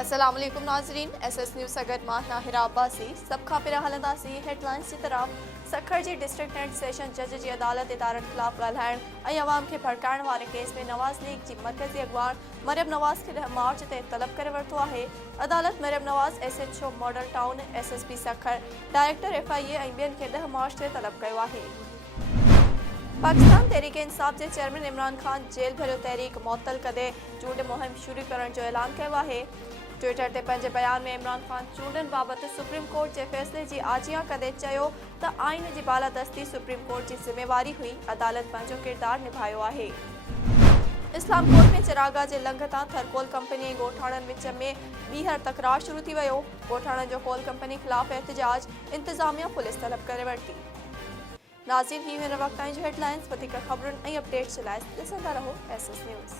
अस्सलाम वालेकुम नाज़रीन, SS न्यूज़ सगत मां नाहिरा अब्बासी सब खां पहिरियां हलंदासीं हेडलाइंस की तरफ़। सखर जी डिस्ट्रिक्ट एंड सेशन जज जी अदालत इदारनि ख़िलाफ़ ॻाल्हाइण ऐं अवाम खे भड़काइण वारे केस में नवाज़ लीग जी मरकज़ी अॻवान मरियम नवाज़ खे 10 मार्च ते तलब करे वरितो आहे। अदालत मरियम नवाज़ SHO model town SSP Sukkur director FIA ऐं ॿियनि खे 10 मार्च ते तलब कयो आहे। पाकिस्तान तहरीक इंसाफ के चेयरमैन इमरान खान जेल भरियो तहरीक मुअत्तल कदे चूंड मुहिम शुरू करण जो ऐलान किया है। ट्विटर ते पंहिंजे बयान में इमरान खान चूंडनि बाबति सुप्रीम कोर्ट के फैसले की आजियां कदे चयो त आइन की बालादस्ती सुप्रीम कोर्ट की जिम्मेवारी हुई, अदालत पंहिंजो किरदार निभायो है। इस्लाम कोर्ट में चिरागा के लंघ तां थरकोल कंपनी ऐं ॻोठाणनि विच में ॿीहर तकरार शुरू थी वियो। ॻोठाणनि जो कोल कंपनी ख़िलाफ़ एहतजाज इंतजामिया पुलिस तलब करे वरिती। नाज़रीन, ही हिन वक़्त ताईं जो हेडलाइंस। वधीक ख़बरुनि ऐं अपडेट्स जे लाइ ॾिसंदा रहो SS न्यूज़।